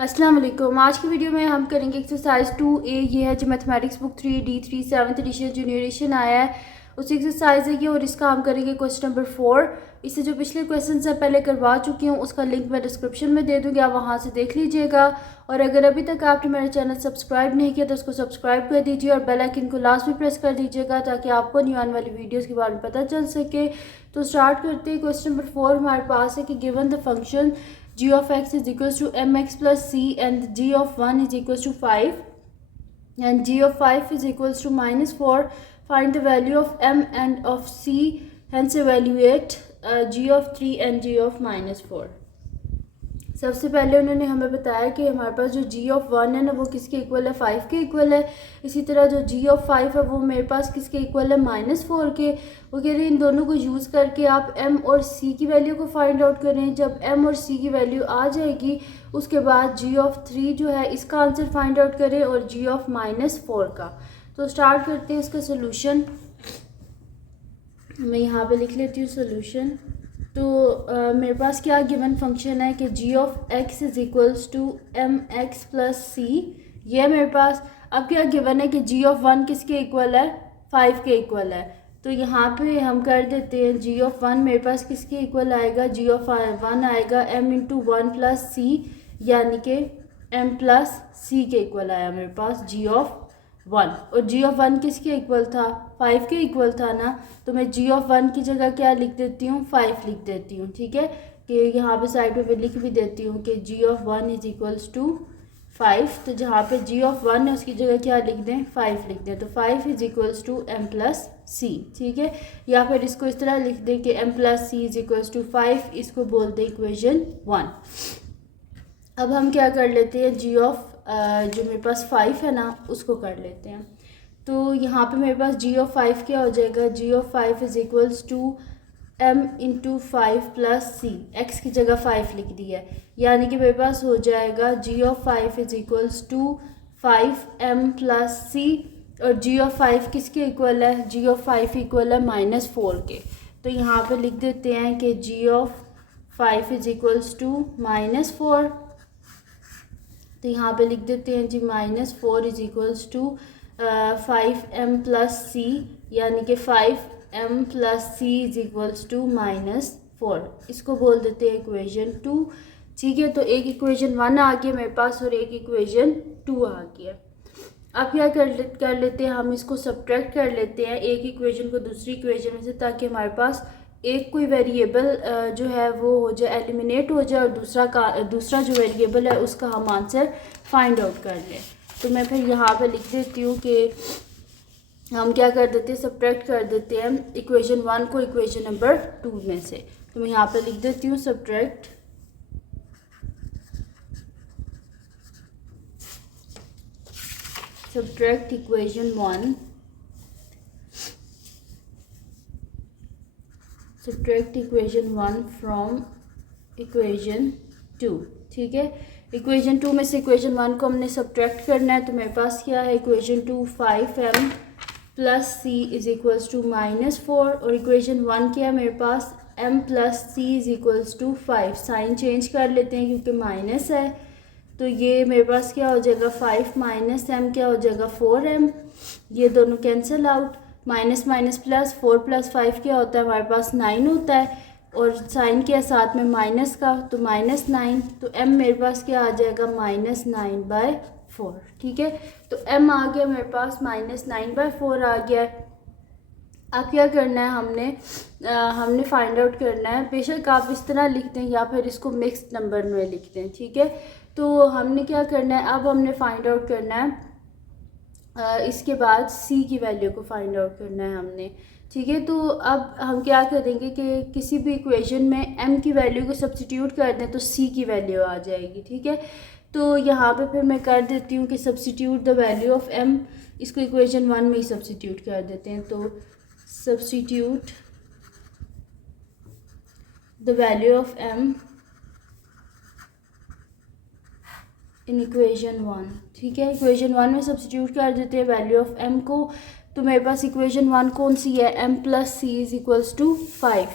अस्सलाम वालेकुम। आज की वीडियो में हम करेंगे एक्सरसाइज 2A। ये है जो mathematics book 3D3 7th edition junior edition आया है उसी एक्सरसाइज है ये, और इसका हम करेंगे क्वेश्चन नंबर 4। इससे जो पिछले क्वेश्चन है पहले करवा चुकी हूँ, उसका लिंक मैं डिस्क्रिप्शन में दे दूँगी, आप वहाँ से देख लीजिएगा। और अगर अभी तक आपने मेरा चैनल सब्सक्राइब नहीं किया तो उसको सब्सक्राइब कर दीजिए और बेल आइकन को लास्ट में प्रेस कर दीजिएगा ताकि आपको न्यू आने वाली वीडियोज़ के बारे में पता चल सके। तो स्टार्ट करते हैं। क्वेश्चन नंबर 4 हमारे पास है कि given the function g of x is equals to mx plus c and g of 1 is equals to 5 and g of 5 is equals to -4. Find the value of m and of c, hence evaluate g of 3 and g of -4. सबसे पहले उन्होंने हमें बताया कि हमारे पास जो g of 1 है ना वो किसके इक्वल है, 5 के इक्वल है। इसी तरह जो g ऑफ 5 है वो मेरे पास किसके इक्वल है, -4 के। वो कह रहे हैं इन दोनों को यूज़ करके आप m और c की वैल्यू को फाइंड आउट करें। जब m और c की वैल्यू आ जाएगी उसके बाद g ऑफ 3 जो है इसका आंसर फाइंड आउट करें और g ऑफ -4 का। तो स्टार्ट करते हैं इसका सोल्यूशन। मैं यहाँ पे लिख लेती हूँ सोल्यूशन। तो मेरे पास क्या गिवन फंक्शन है कि g of x is equals to M X plus C. ये मेरे पास अब क्या गिवन है कि g ऑफ 1 किसके इक्वल है, 5 के इक्वल है। तो यहाँ पे हम कर देते हैं g ऑफ 1 मेरे पास किसके इक्वल आएगा, g ऑफ 1 आएगा m इंटू 1 प्लस सी, यानी कि m प्लस सी के इक्वल आया मेरे पास g ऑफ 1। और g ऑफ 1 किसके इक्वल था, 5 के इक्वल था ना। तो मैं g ऑफ 1 की जगह क्या लिख देती हूँ, 5 लिख देती हूँ। ठीक है, कि यहाँ पे साइड पे लिख भी देती हूँ कि g of 1 is equals to 5। तो जहाँ पे g ऑफ 1 है उसकी जगह क्या लिख दें, 5 लिख दें। तो 5 is equals to m plus C. ठीक है, या फिर इसको इस तरह लिख दें कि m plus C is equals to 5। इसको बोलते हैं इक्वेशन 1। अब हम क्या कर लेते हैं, g ऑफ जो मेरे पास 5 है ना उसको कर लेते हैं। तो यहाँ पे मेरे पास g ऑफ 5 क्या हो जाएगा, g of 5 is equals to m into 5 plus c. x की जगह 5 लिख दी है, यानी कि मेरे पास हो जाएगा g of 5 is equals to 5m plus C. और g ऑफ 5 किसके इक्वल है, g ऑफ 5 इक्वल है -4 के। तो यहाँ पे लिख देते हैं कि g of 5 is equals to -4। तो यहाँ पे लिख देते हैं G -4 is equals to 5m plus C, यानी कि 5m plus C is equals to -4। इसको बोल देते हैं इक्वेशन 2। ठीक है, तो एक इक्वेशन 1 आ गया मेरे पास और एक इक्वेशन 2 आ गया। अब क्या कर लेते हैं, हम इसको सब्ट्रैक्ट कर लेते हैं एक इक्वेशन को दूसरी इक्वेशन में से, ताकि हमारे पास एक कोई वेरिएबल जो है वो हो जाए, एलिमिनेट हो जाए, और दूसरा जो वेरिएबल है उसका हम आंसर फाइंड आउट कर लें। तो मैं फिर यहाँ पे लिख देती हूँ कि हम क्या कर देते हैं, सब्ट्रैक्ट कर देते हैं इक्वेशन 1 को इक्वेशन नंबर 2 में से। तो मैं यहाँ पे लिख देती हूँ subtract equation 1 subtract equation 1 from equation 2। ठीक है, इक्वेशन 2 में से इक्वेशन 1 को हमने सब्ट्रैक्ट करना है। तो मेरे पास क्या है, equation 2 5m plus C is equals to -4, और इक्वेशन 1 क्या है मेरे पास, m plus C is equals to 5। Sign change कर लेते हैं क्योंकि माइनस है। तो ये मेरे पास क्या हो जाएगा, 5 माइनस m क्या हो जाएगा, 4m। ये दोनों cancel out, minus minus plus, 4 plus 5 क्या होता है हमारे पास, 9 होता है। और साइन के साथ में माइनस का, तो -9। तो m मेरे पास क्या आ जाएगा, -9/4। ठीक है, तो m आ गया मेरे पास, -9/4 आ गया। अब क्या करना है, हमने फाइंड आउट करना है। बेशक आप इस तरह लिख दें या फिर इसको मिक्स्ड नंबर में लिख दें। ठीक है, तो हमने क्या करना है, अब हमने फाइंड आउट करना है इसके बाद c की वैल्यू को फाइंड आउट करना है हमने। ठीक है, तो अब हम क्या करेंगे कि किसी भी इक्वेशन में m की वैल्यू को सब्स्टिट्यूट कर दें तो c की वैल्यू आ जाएगी। ठीक है, तो यहाँ पे फिर मैं कर देती हूँ कि substitute the value of m। इसको इक्वेशन 1 में ही सब्स्टिट्यूट कर देते हैं। तो substitute the value of m in equation 1। ठीक है, इक्वेशन 1 में सब्स्टिट्यूट कर देते हैं वैल्यू ऑफ m को। तो मेरे पास इक्वेशन 1 कौन सी है, m plus C is equals to 5।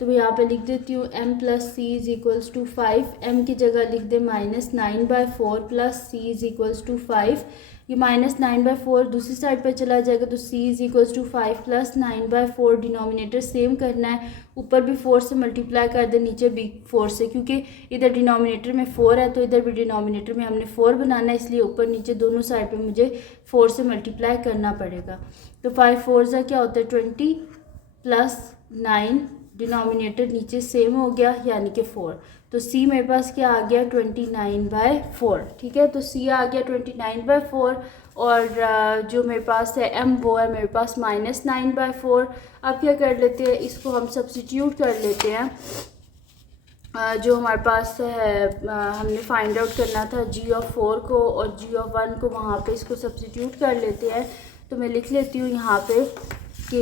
तो मैं यहाँ पे लिख देती हूँ m plus c is equals to 5, m की जगह लिख दे -9/4 plus c is equals to 5। ये -9/4 दूसरी साइड पर चला जाएगा तो c is equals to 5 plus 9/4, denominator same करना है, ऊपर भी 4 से मल्टीप्लाई कर दे, नीचे भी 4 से, क्योंकि इधर डिनोमिनेटर में 4 है तो इधर भी डिनोमिनेटर में हमने 4 बनाना है, इसलिए ऊपर नीचे दोनों साइड पे मुझे 4 से मल्टीप्लाई करना पड़ेगा। तो 5 4 क्या होता है 20 प्लस 9, डिनोमिनेटर नीचे सेम हो गया यानी कि 4। तो c मेरे पास क्या आ गया 29/4। ठीक है, तो c आ गया 29/4 और जो मेरे पास है m वो है मेरे पास -9/4। अब क्या कर लेते हैं, इसको हम सब्स्टिट्यूट कर लेते हैं। जो हमारे पास है हमने फाइंड आउट करना था g(4) को और g(1) को, वहाँ पे इसको सब्स्टिट्यूट कर लेते हैं। तो मैं लिख लेती हूँ यहाँ पे कि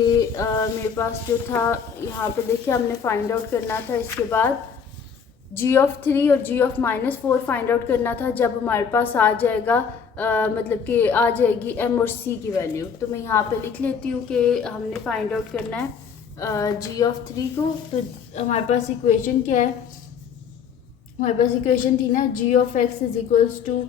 मेरे पास जो था यहाँ पे देखिए हमने फाइंड आउट करना था, इसके बाद g(3) और g(-4) फाइंड आउट करना था। जब हमारे पास आ जाएगा मतलब कि आ जाएगी m और c की वैल्यू, तो मैं यहाँ पे लिख लेती हूँ कि हमने फाइंड आउट करना है g(3) को। तो हमारे पास इक्वेशन क्या है, हमारे पास इक्वेशन थी ना g(x) is equals to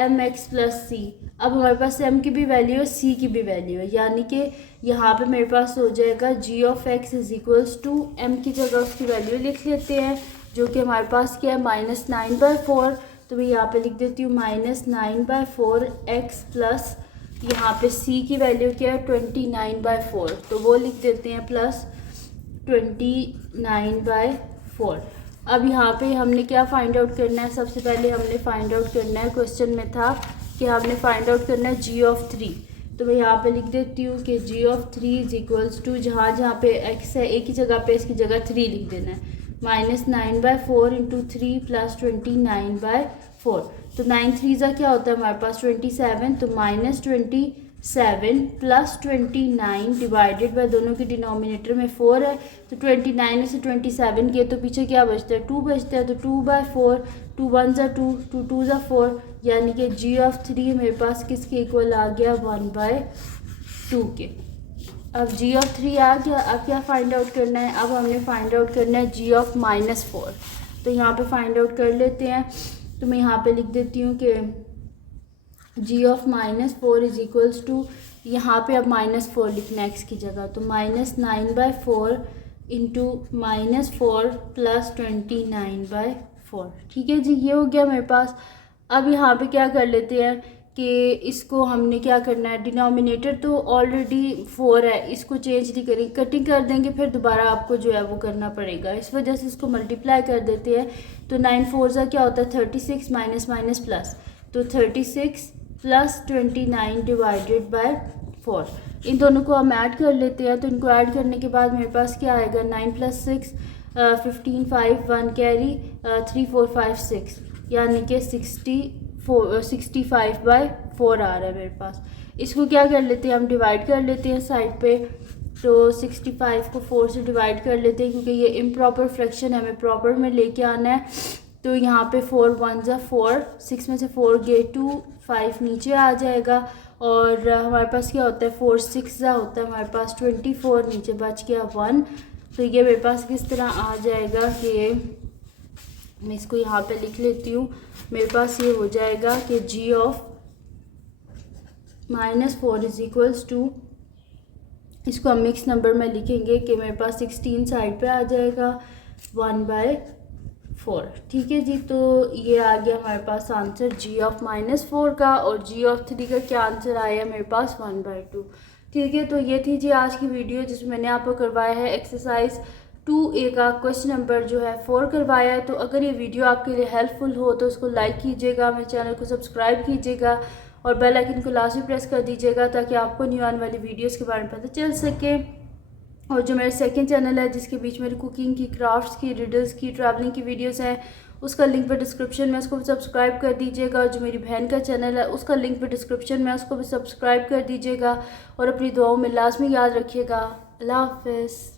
mx plus C. अब हमारे पास m की भी वैल्यू है, c की भी वैल्यू है, यानी कि यहाँ पे मेरे पास हो जाएगा g(x) is equals to m की जगह उसकी वैल्यू लिख लेते हैं, जो कि हमारे पास क्या है -9/4। तो मैं यहाँ पे लिख देती हूँ -9/4 x प्लस यहाँ पे c की वैल्यू क्या है 29/4, तो वो लिख देते हैं प्लस 29/4। अब यहाँ पे हमने क्या फाइंड आउट करना है, सबसे पहले हमने फाइंड आउट करना है, क्वेश्चन में था कि हमने फाइंड आउट करना है g(3). तो मैं यहाँ पे लिख देती हूँ कि g(3) इज इक्वल्स टू जहाँ जहाँ पे x है एक ही जगह पे इसकी जगह 3 लिख देना है, -9/4 इंटू 3 प्लस 29/4। तो 9 3 क्या होता है हमारे पास 27, तो -27 प्लस 29 डिवाइडेड बाय दोनों के डिनोमिनेटर में 4 है, तो 29 में से 27 किए तो पीछे क्या बचता है 2 बचता है, तो 2/4, 2 1 2, 2 2 4, यानी कि g(3) मेरे पास किसके इक्वल आ गया 1/2 के। अब g(3) आ गया। अब क्या फाइंड आउट करना है, अब हमने फाइंड आउट करना है g(-4). तो यहाँ पे फाइंड आउट कर लेते हैं। तो मैं यहाँ पे लिख देती हूँ कि g(-4) इज इक्वल्स टू, यहाँ पे अब -4 लिखना है x की जगह, तो -9/4 इंटू -4 प्लस 29/4। ठीक है जी, ये हो गया मेरे पास। अब यहाँ पे क्या कर लेते हैं कि इसको हमने क्या करना है, डिनोमिनेटर तो ऑलरेडी 4 है, इसको चेंज नहीं करेंगे, कटिंग कर देंगे, फिर दोबारा आपको जो है वो करना पड़ेगा, इस वजह से इसको मल्टीप्लाई कर देते हैं। तो 9 4 क्या होता है 36 माइनस माइनस प्लस, तो 36 प्लस 29 डिवाइडेड बाय 4। इन दोनों को हम ऐड कर लेते हैं। तो इनको ऐड करने के बाद मेरे पास क्या आएगा 9 + 6 15 5 1 कैरी 3 4 5 6, यानी कि 65/4 आ रहा है मेरे पास। इसको क्या कर लेते हैं हम डिवाइड कर लेते हैं साइड पे, तो 65 को 4 से डिवाइड कर लेते हैं, क्योंकि ये इम्प्रॉपर फ्रैक्शन है, हमें प्रॉपर में लेके आना है। तो यहाँ पे 4 1 4, 6 में से 4 गए 2, 5 नीचे आ जाएगा, और हमारे पास क्या होता है 4 6 होता है हमारे पास 24, नीचे बच गया 1। तो ये मेरे पास किस तरह आ जाएगा कि मैं इसको यहाँ पे लिख लेती हूँ। मेरे पास ये हो जाएगा कि g(-4) इज इक्वल्स टू, इसको हम मिक्स नंबर में लिखेंगे कि मेरे पास 16 साइड पे आ जाएगा 1/4। ठीक है जी, तो ये आ गया हमारे पास आंसर g(-4) का, और g(3) का क्या आंसर आया मेरे पास 1/2। ठीक है, तो ये थी जी आज की वीडियो जिसमें मैंने आपको करवाया है एक्सरसाइज 2A का क्वेश्चन नंबर जो है 4 करवाया है। तो अगर ये वीडियो आपके लिए हेल्पफुल हो तो उसको लाइक कीजिएगा, मेरे चैनल को सब्सक्राइब कीजिएगा और बेल आइकन को लाजमी प्रेस कर दीजिएगा, ताकि आपको न्यू आने वाली वीडियोस के बारे में पता चल सके। और जो मेरा सेकंड चैनल है जिसके बीच में कुकिंग की, क्राफ्ट्स की, रिडल्स की, ट्रैवलिंग की वीडियोस हैं, उसका लिंक भी डिस्क्रिप्शन में, उसको भी सब्सक्राइब कर दीजिएगा। और जो मेरी बहन का चैनल है उसका लिंक भी डिस्क्रिप्शन में, उसको भी सब्सक्राइब कर दीजिएगा। और अपनी दुआओं में लाजमी याद रखिएगा। अल्लाह हाफ़िज़।